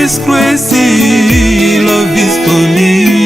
is crazy, love is funny.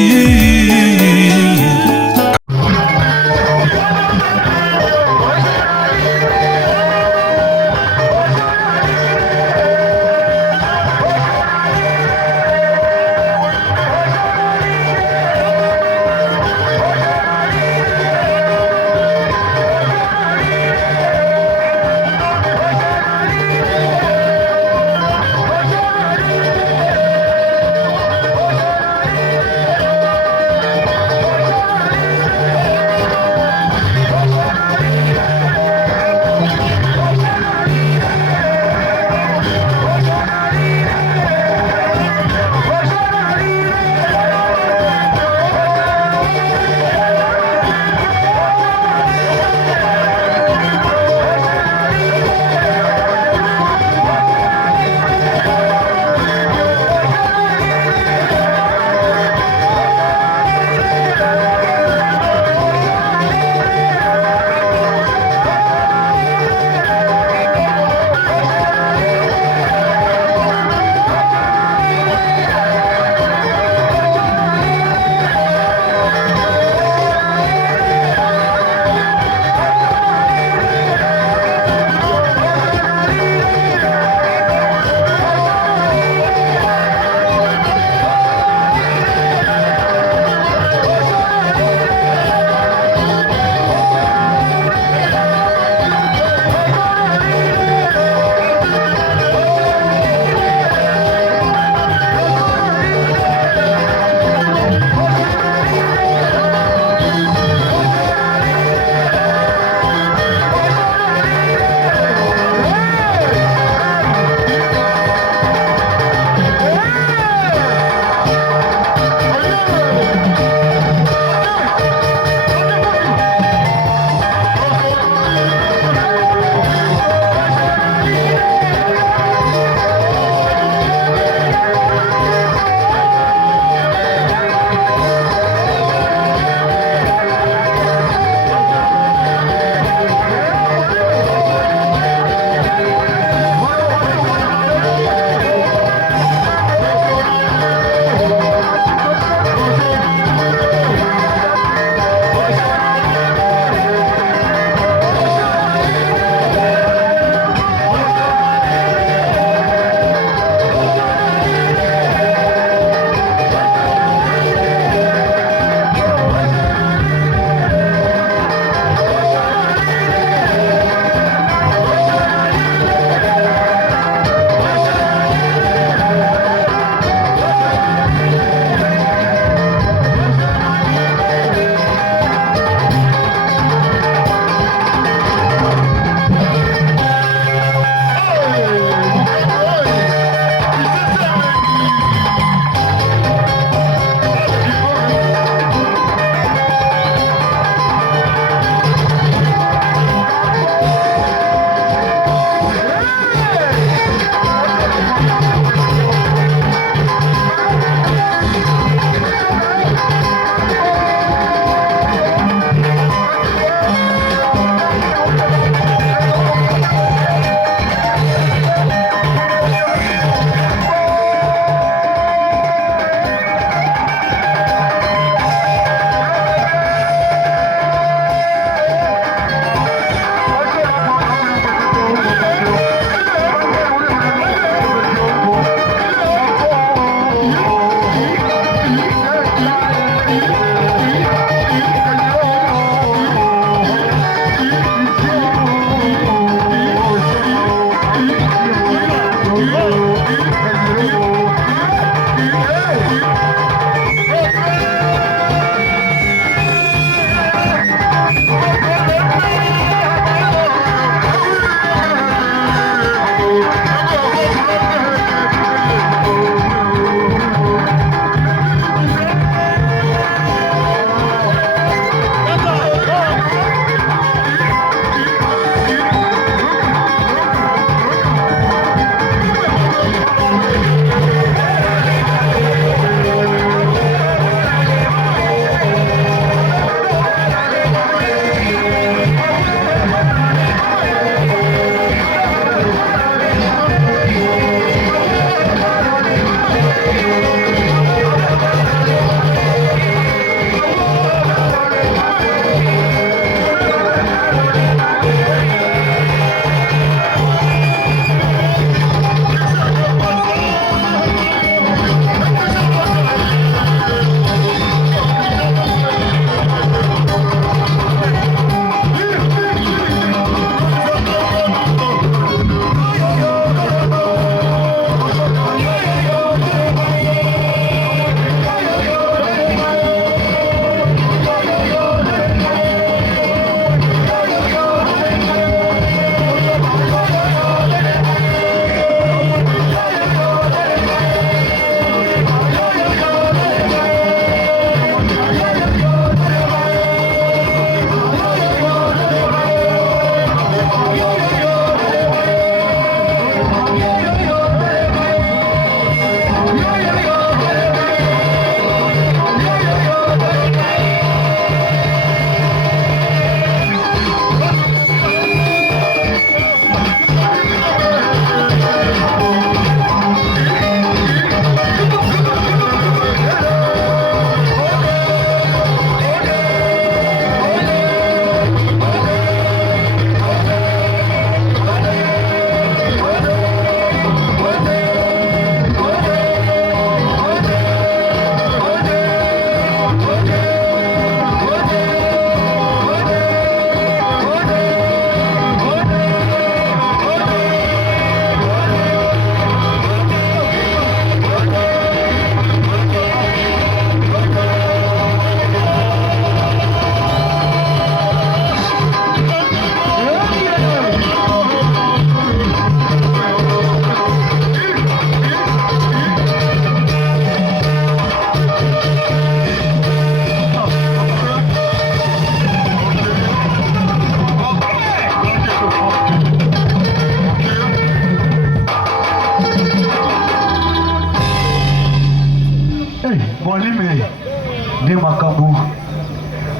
nde makambo.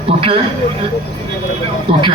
Ok, ok.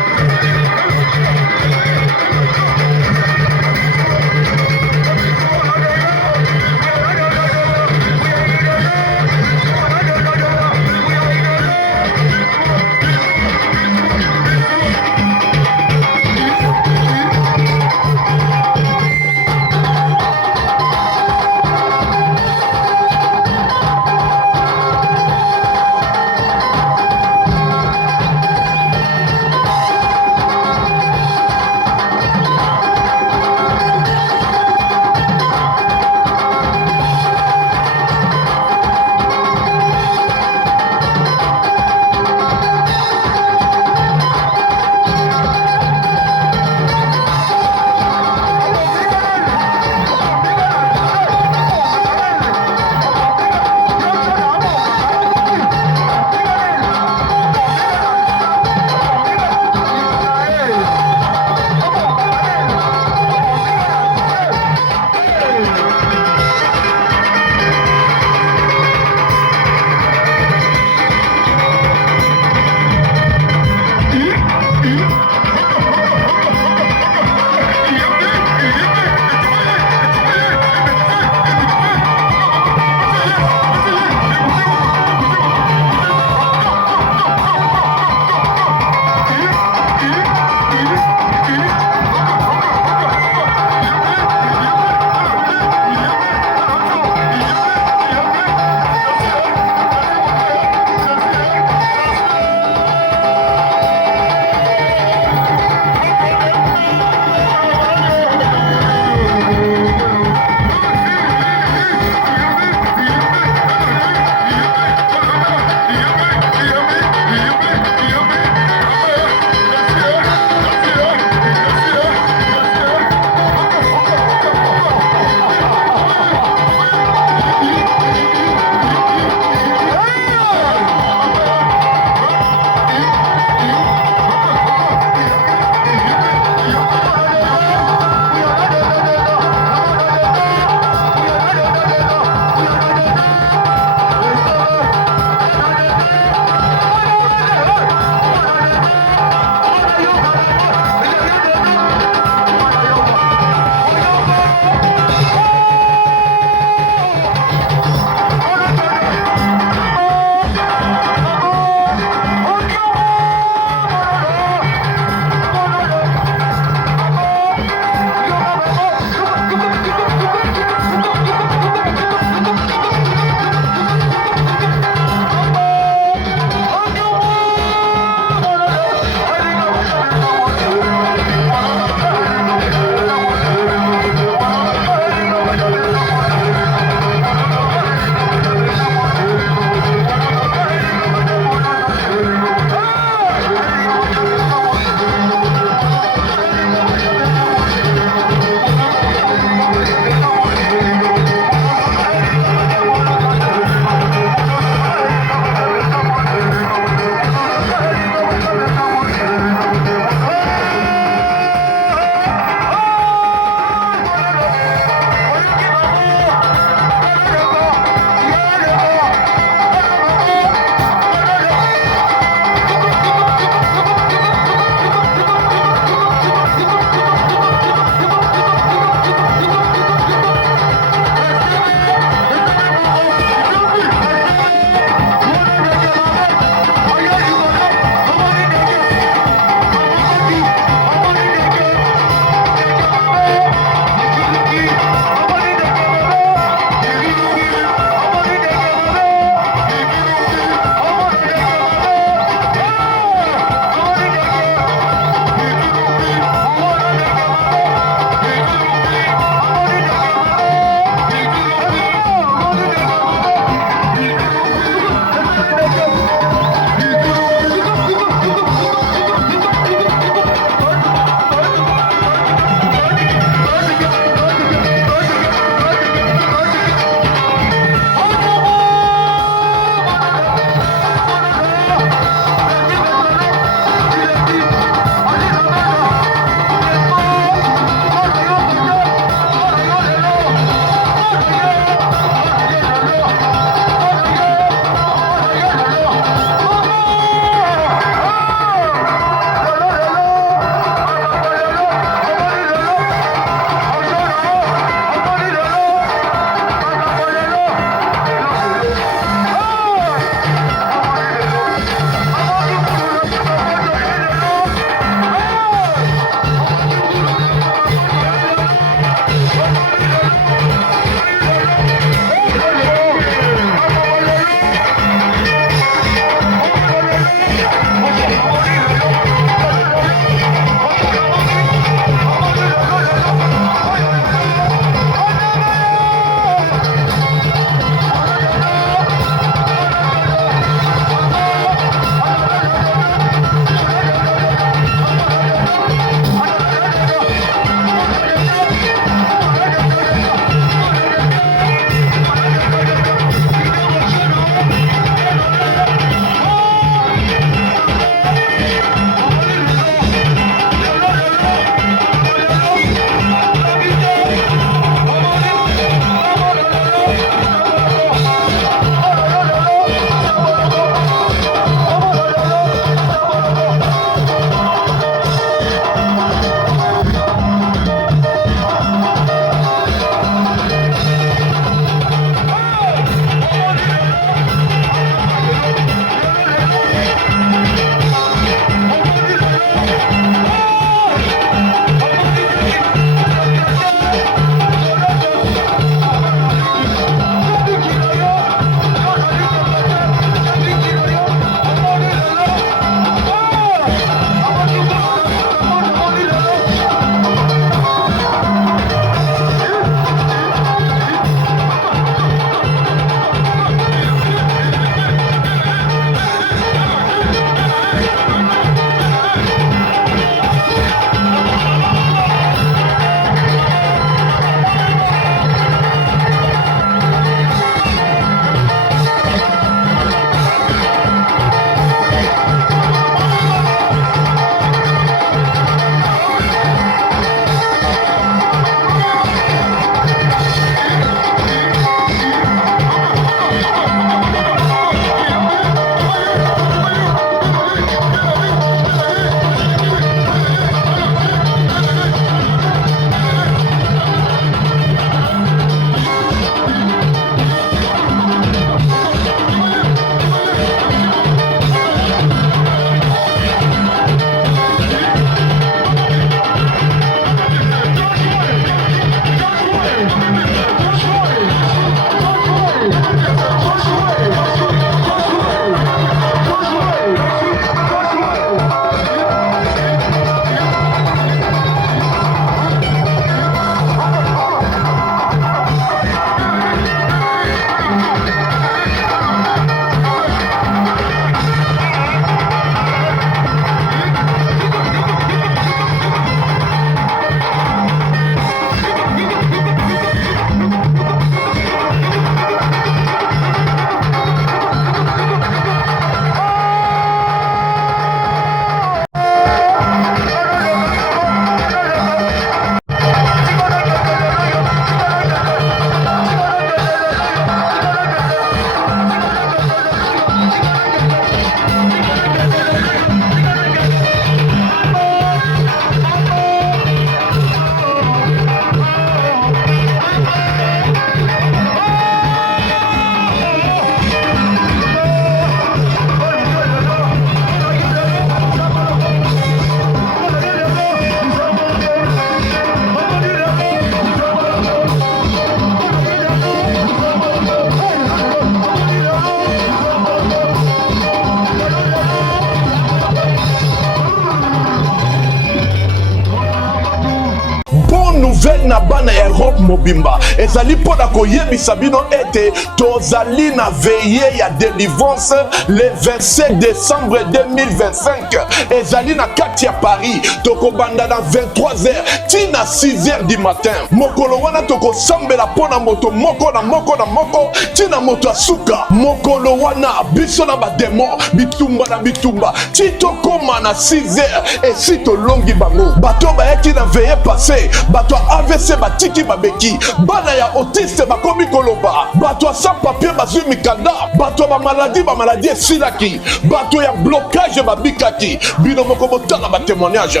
nouvelle na bana ya Europe mobimba ezali pona koyebisa bino ete tozali na veillée ya délivrance le 27 décembre 2025 ezali na kati ya Paris tokobanda na 23h tina 6h du matin mokolo wana tokosambela pona moto moko na moko na moko tina moto asuka mokolo wana biso na bademo bitumba na bitumba titokoma na 6h esi tolongi bango bato bayaki na veillée passé bato AVC batiki babeki bana ya autiste bakomi koloba bato sans papier bazwi mikanda bato ba maladie esilaki bato ya blocage babikaki bino moko botala ba témoignage.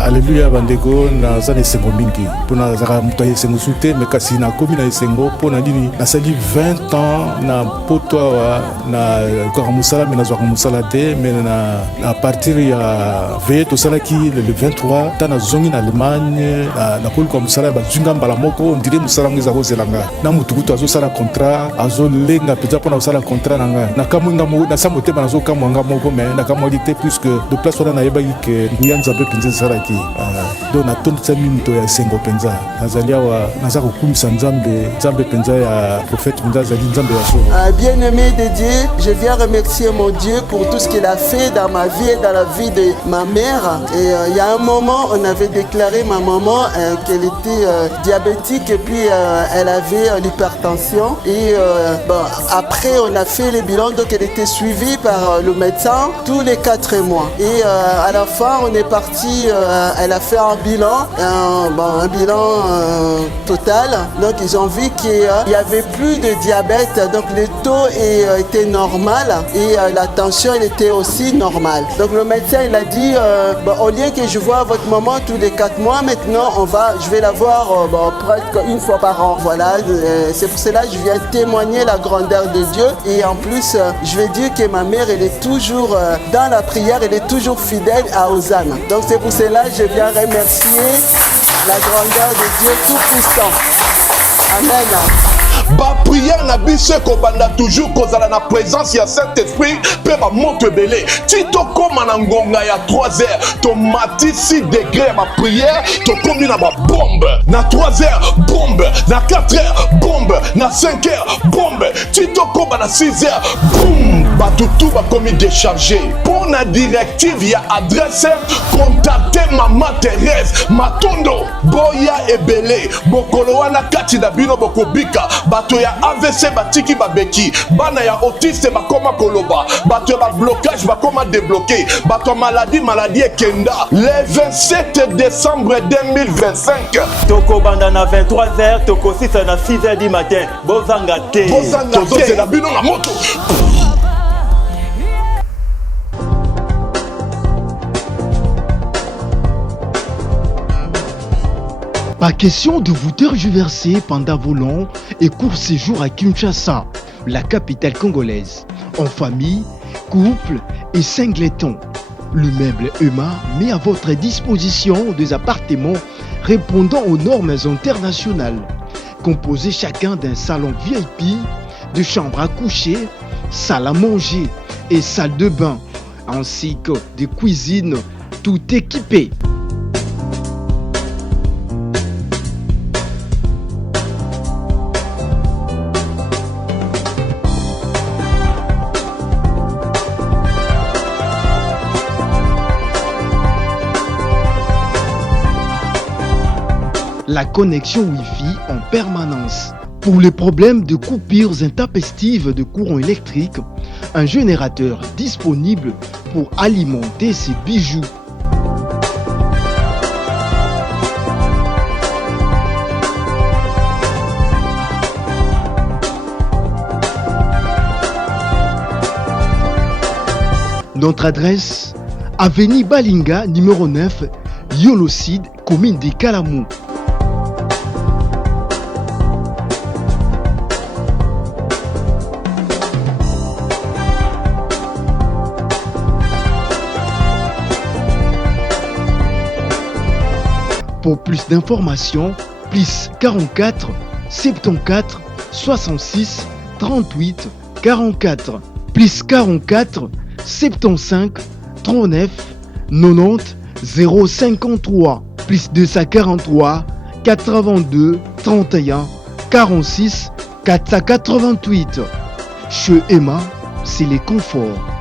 Alléluia bandeko naza na esengo mingi mpona nazaka moto ya esengo su te me kasi nakomi na esengo mpona nini nasali 20 ans na poto awa na kaka mosala me nazwaka mosala te me na partir ya veille tosalaki le 23 ta nazongi na Allemagne nakoluka mosala ya bazwinga mbala moko ondire mosala yango eza kozelanga na motukutu azosala contrat azolenga mpenza mpona kosala contrat na ngai nakamwinga nasa motema nazokamwanga moko me nakamwaki te puisque de place wana nayebaki ke nguya nzambe mpenza esalaki donc natondisa mimito ya esengo mpenza nazali awa naza kokumisa nzambe mpenza ya prophète mpenza azali nzambe ya solo. Bien-aimé de Dieu, je viens remercier mon Dieu pour tout ce qu'il a fait dans ma vie et dans la vie de ma mère. Et il y a un moment, on avait déclaré ma maman qu'elle était diabétique et puis elle avait l'hypertension. Et après, on a fait le bilan, donc elle était suivie par le médecin tous les 4 mois. Et à la fin, on est parti, elle a fait un bilan, un bilan total. Donc ils ont vu qu'il n'y avait plus de diabète, donc le taux était normal et la tension elle était aussi normale. Donc le médecin il a dit au lieu que je vois votre maman tous les 4 mois, maintenant je vais la voir presque une fois par an. Voilà, c'est pour cela que je viens témoigner la grandeur de Dieu et en plus je vais dire que ma mère elle est toujours dans la prière, elle est toujours fidèle à Hosanna. Donc c'est pour cela que je viens remercier la grandeur de Dieu Tout-Puissant. Amen. Ba prière na biso kobanda toujours kozala na présence ya Saint-Esprit pe ba moto belé tito koma na ngonga ya 3h to mati 6 degrés ya ba prière to komi na ba bombe na 3h bombe na 4h bombe na 5h bombe tito koma na 6h boum ba tout ba komi décharger pour na directive ya adresse contacter maman Thérèse Matondo boya ebele bokolo wana kati na bino bokobika bato ya AVC batiki babeki bana ya autiste bakoma koloba bato ya ba blocage bakoma débloqué bato ya maladie ekenda le 27 décembre 2025 toko banda na 23h toko 6 na 6h du matin bozanga te tozozela bino na moto. Pas question de vous tergiverser pendant vos longs et courts séjours à Kinshasa, la capitale congolaise. En famille, couple et singleton. Le meuble EMA met à votre disposition des appartements répondant aux normes internationales. Composés chacun d'un salon VIP, de chambres à coucher, salle à manger et salle de bain, ainsi que des cuisines tout équipées. La connexion Wi-Fi en permanence. Pour les problèmes de coupures intempestives de courant électrique, un générateur disponible pour alimenter ces bijoux. Notre adresse, avenue Balinga, numéro 9, Yolocide, commune de Kalamou. Pour plus d'informations, plus 44 74 66 38 44, plus 44 75 39 90 053, plus 243 82 31 46 488. Chez Emma, c'est les conforts.